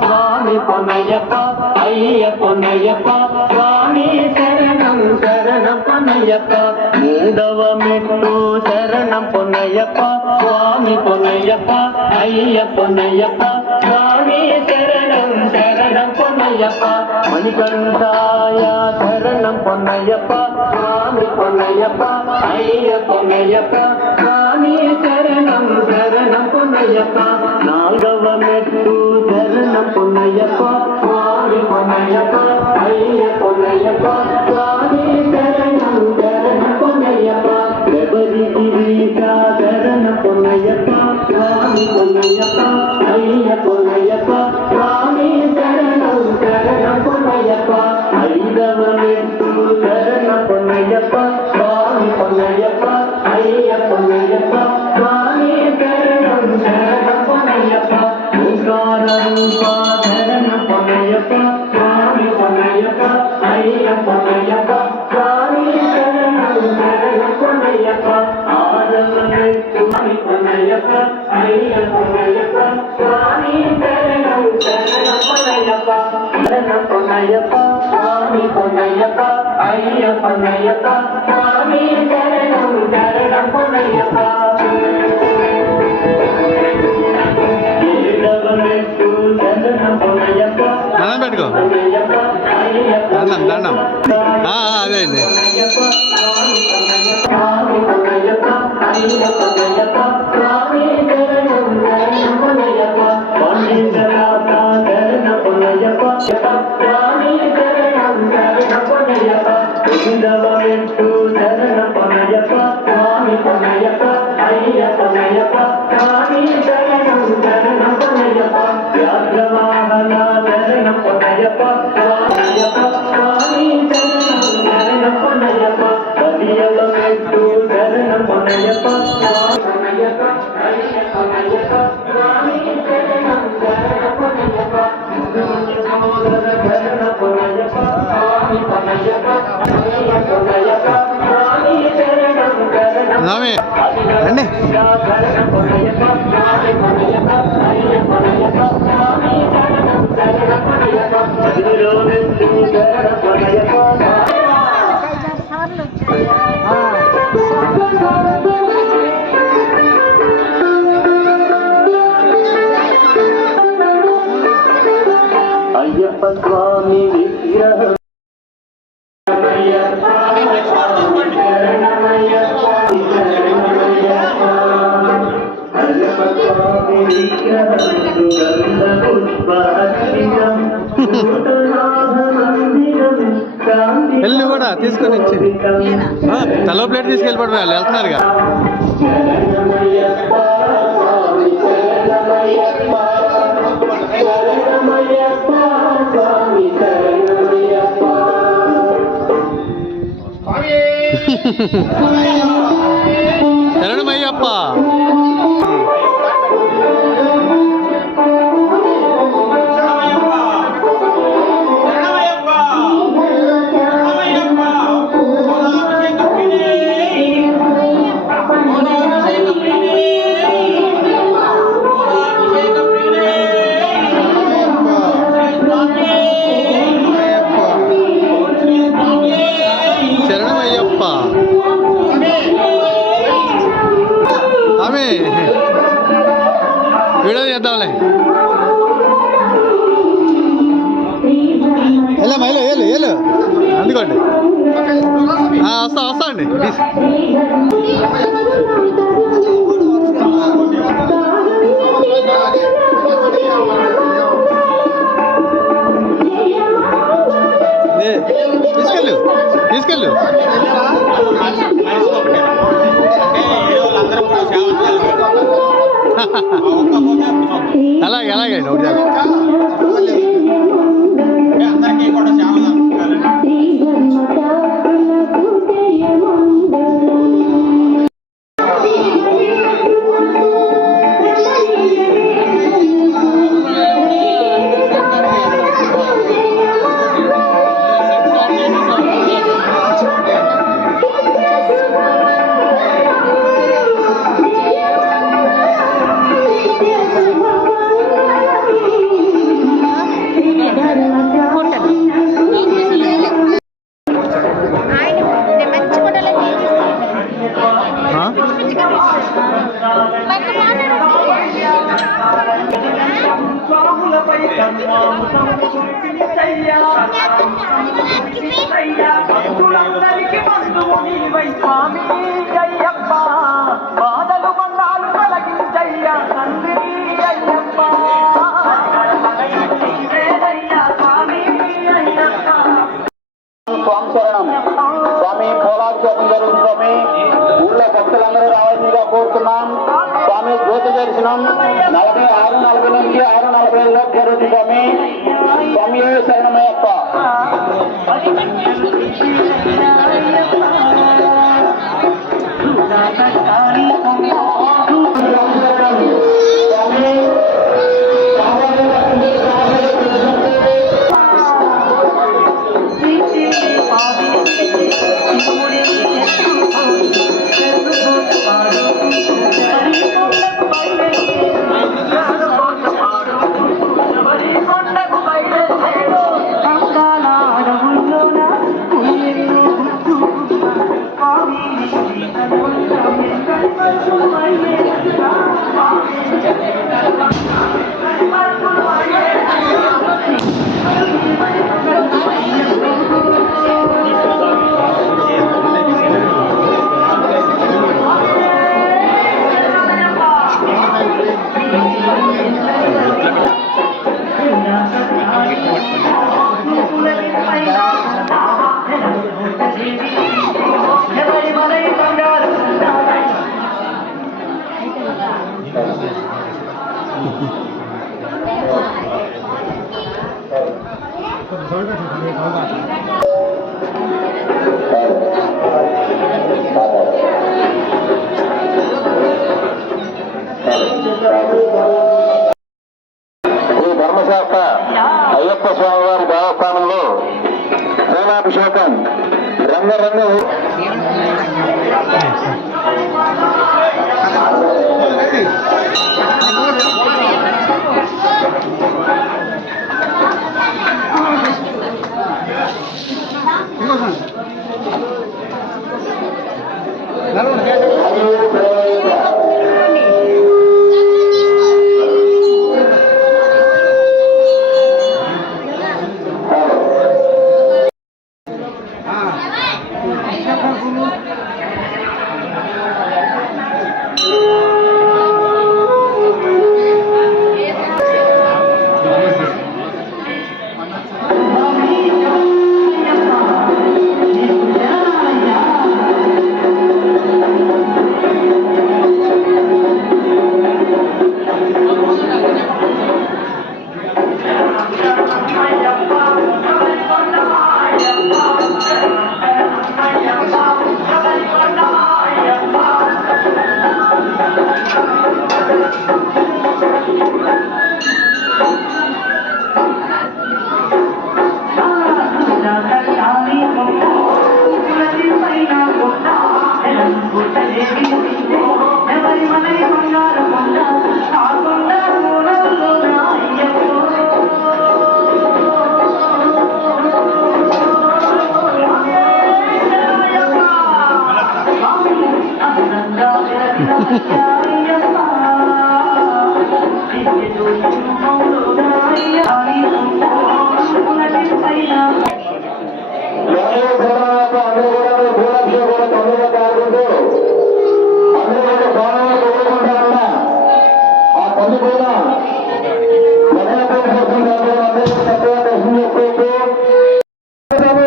స్వామి పొన్నయ్యప్ప అయ్య పొన్నయ్యప్ప స్వామి శరణం శరణం పొన్నయ్యప్ప మూడవ మెట్టు శరణం పొన్నయ్యప్ప స్వామి పొన్నయ్యప్ప అయ్య పొన్నయ్యప్ప స్వామి శరణం శరణం పొన్నయ్యప్ప మణికంఠాయ శరణం పొన్నయ్యప్ప స్వామి పొన్నయ్యప్ప అయ్య పొన్నయ్యప్ప స్వామి శరణం శరణం పొన్నయ్యప్ప నాలుగవ మెట్టు శరణం పొన్నయ్యప్ప స్వామి పొన్నయ్యప్ప అయ్య పొన్నయ్యప్ప స్వామి శరణం శరణం పొన్నయ్యప్ప శబరిగిరీశ శరణం పొన్నయ్యప్ప స్వామి పొన్నయ్యప్ప అయ్య పొన్నయ్యప్ప స్వామి శరణం శరణం పొన్నయ్యప్ప ఐదవ మెట్టు శరణం పొన్నయ్యప్ప స్వామి పొన్నయ్యప్ప అయ్య పొన్నయ్యప్ప స్వామి శరణం శరణం పొన్నయ్యప్ప ఓంకార రూప శరణం పొన్నయ్యప్ప స్వామి పొన్నయ్యప్ప అయ్య పొన్నయ్యప్ప స్వామి శరణం శరణం పొన్నయ్యప్ప ఆరవ మెట్టు స్వామి పొన్నయ్యప్ప అయ్య పొన్నయ్యప్ప స్వామి శరణం శరణం పొన్నయ్యప్ప శరణం పొన్నయ్యప్ప స్వామి పొన్నయ్యప్ప అయ్య పొన్నయ్యప్ప స్వామి శరణం శరణం పొన్నయ్యప్ప ఏడవ మెట్టు శరణం పొన్నయ్యప్ప దండం పెట్టుకో దండం దండం అదే అండి స్వామి పొన్నయ్యప్ప అయ్య పొన్నయ్యప్ప స్వామి శరణం శరణం పొన్నయ్యప్ప పండితరాత శరణం పొన్నయ్యప్ప స్వామి శరణం శరణం పొన్నయ్యప్ప తొమ్మిదవ మెట్టు శరణం పొన్నయ్యప్ప స్వామి పొన్నయ్యప్ప అయ్య పొన్నయ్యప్ప స్వామి శరణం శరణం పొన్నయ్యప్ప వ్యాఘ్రవాహన శరణం పొన్నయ్యప్ప స్వామియప్ప స్వామి శరణం శరణం పొన్నయ్యప్ప పదియవ మెట్టు శరణం పొన్నయ్యప్ప స్వామి పొన్నయ్యప్ప అయ్య పొన్నయ్యప్ప స్వామి శరణం శరణం పొన్నయ్యప్ప శరణం పొన్నయ్యప్ప స్వామి పొన్నయ్యప్ప అయ్య పొన్నయ్యప్ప స్వామి శరణం శరణం రండి శరణం పొన్నయ్యప్ప స్వామి పొన్నయ్యప్ప అయ్య పొన్నయ్యప్ప స్వామి శరణం శరణం పొన్నయ్యప్ప పదిలో మెట్టు శరణం పొన్నయ్యప్ప అయ్యప్ప స్వామి విగ్రహం వెళ్ళి కూడా తీసుకొని వచ్చి తలో ప్లేట్ తీసుకెళ్ళిపోవడం వాళ్ళు వెళ్తున్నారుగా శరణమయ్యప్ప వీడియో చేద్దాంలే వెళ్ళమ్మా వెళ్ళు వెళ్ళు అందుకోండి వస్తా అండి ప్లీజ్ తీసుకెళ్ళు అలాగే అలాగే అందరికీ కూడా స్వాములపై కన్వాముఖము కురిపించయ్యా భక్తులందరికీ బంధువు నీవై స్వామి అయ్యప్ప బాధలు బంధాలు తొలగించయ్యా తండ్రి అయ్యప్ప స్వామి శరణం. స్వామి పోలాభిషేకం జరుగుతుంది. స్వామి ఊళ్ళో భక్తులందరూ రావాల్సిందిగా కోరుతున్నాం. స్వామి జ్యోతి దర్శనం 46:40 నుంచి 6:45 జరుగుతుంది. స్వామి స్వామి శరణమయ్యప్ప. ధర్మశాస్త్ర అయ్యప్ప స్వామి వారి దేవస్థానంలో పూలాభిషేకం రంగరంగ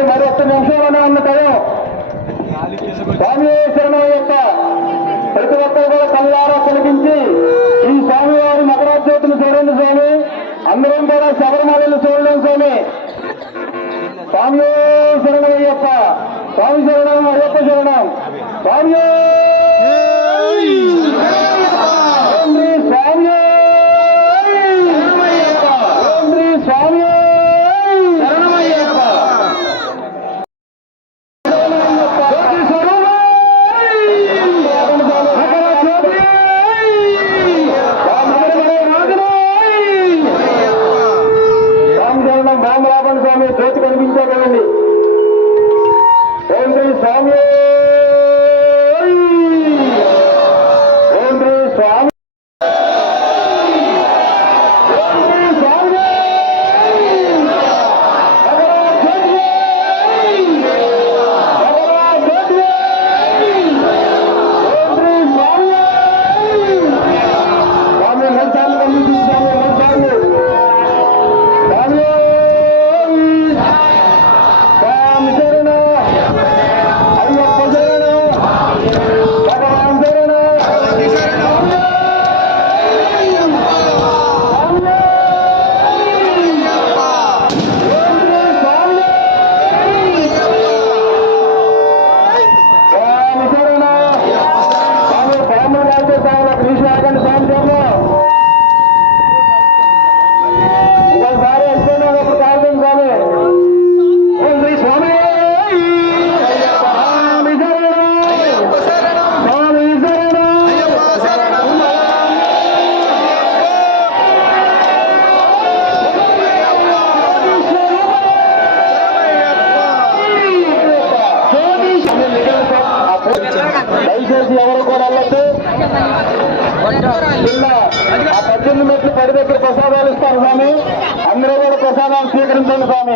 మరొక నిమిషంలోనే ఉన్న కదా స్వామి శరణయ్యప్ప. ప్రతి ఒక్కరు కూడా కళ్ళారా తిలకించి ఈ స్వామివారి మకరాజ్యోతిని చూడండి స్వామి. అందరం కూడా శబరిమలను చూడడం స్వామి. స్వామి శరణయ్యప్ప. స్వామి శరణం అయ్యప్ప శరణం. స్వామి స్వామి స్వామి జ్యోతి కనిపించే కదండి. ఓం శ్రీ స్వామి ఆ 18 మెట్లు పడి దగ్గర ప్రసాదాలు ఇస్తారు స్వామి. అందరూ కూడా ప్రసాదాలు స్వీకరించండి స్వామి.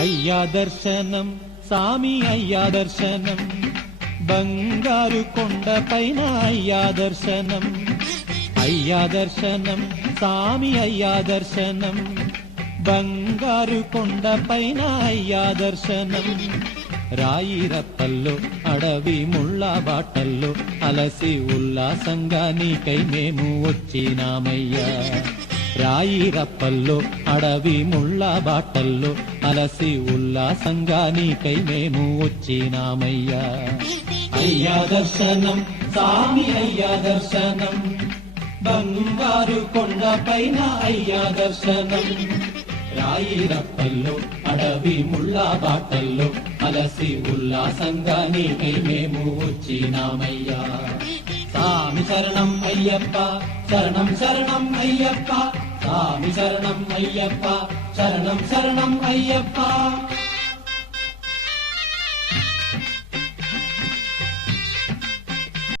అయ్యా దర్శనం సామి అయ్యా దర్శనం బంగారు కొండ పైన అయ్యా దర్శనం అయ్యా దర్శనం సామి అయ్యా దర్శనం బంగారు కొండ పైన అయ్యా దర్శనం రాయి రప్పల్లో అడవి ముళ్ళ బాటల్లో అలసి ఉల్లాసంగా నీకై మేము వచ్చినామయ్యా రాయి రప్పల్లో అడవి ముళ్ళ బాటల్లో అలసి ఉల్లాసంగా నీకై మేము వచ్చినామయ్యా అయ్యా దర్శనం సామి అయ్యా దర్శనం బంగారు కొండ పైన అయ్యా దర్శనం రాయి రప్పల్లో అడవి ముళ్ళ బాటల్లో అలసి ఉల్లాసంగా నీకై మేము వచ్చినామయ్యా సామి శరణం అయ్యప్ప శరణం శరణం అయ్యప్ప సామి శరణం అయ్యప్ప శరణం శరణం అయ్యప్ప